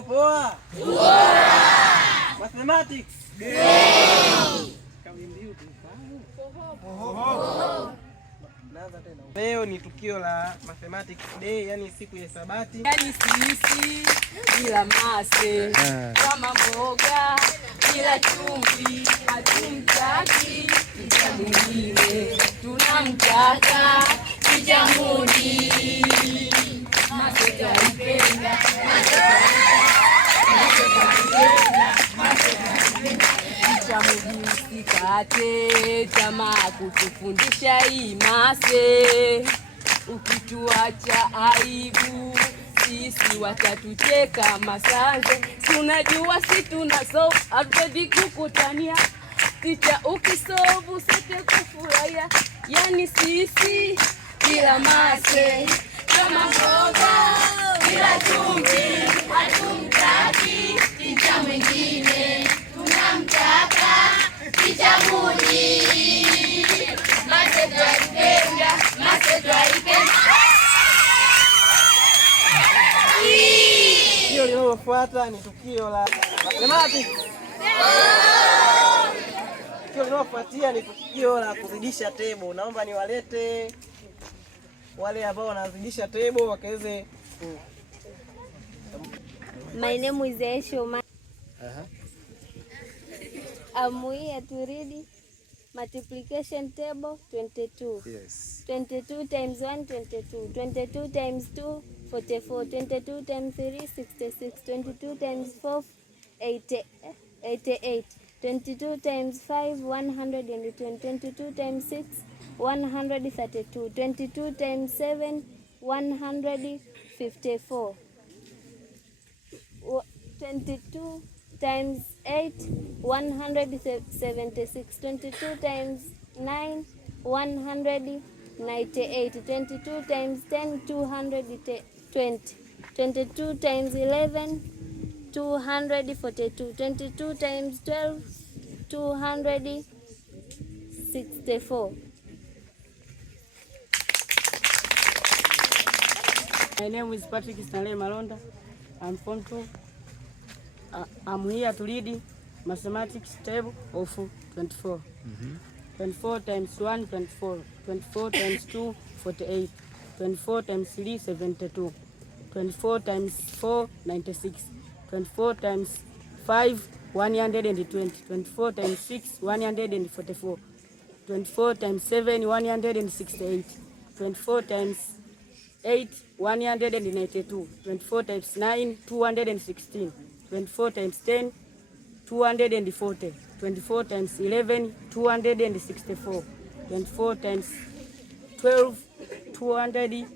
Mko poa? Mathematics. Leo ni tukio la Mathematics Day, yani siku ya Sabati. Yani sisi bila mase kama mboga bila chumvi hatumtaki mcha mwingine, tunamtaka kijamuni. Mase twaipenda, usikate tamaa kutufundisha hii mase. Ukituacha aibu sisi watatucheka masanze. Tunajua si tunaso hatuwezi kukutania ticha, ukisovu sote kufurahia. Yani sisi bila mase kama mboga bila chumvi hatumtaki ticha mwingine, tunamtaka ticha muni. Mase twaipenda, mase twaipenda. Tukio linalofuata ni tukio la Mathematics. Tukio linalofuatia ni tukio la kuzidisha tebo. Naomba niwalete wale ambao wanazidisha tebo wakaweze. My name is Aisha. I'm here to read multiplication table 22. Yes. 22 times 1, 22. 22 times 2, 44. 22 times 3, 66. 22 times 4, 88. 22 times 5, 120. 22 times 6, 132. 22 times 7, 154. 22 times 8, 176. 22 times 9, 198. 22 times 10, 220. 22 times 11, 242. 22 times 12, 264. My name is Patrick Stanley Malonda. I'm from 2. I'm here to read mathematics table of 24. 24 times 1, 24. 24 times 2, 48. 24 times 3, 72. 24 times 4, 96. 24 times 5, 120. 24 times 6, 144. 24 times 7, 168. 24 times 8, 192. 24 times 9, 216. 24 times 10, 240. 24 times 11, 264. 24 times 12, 288.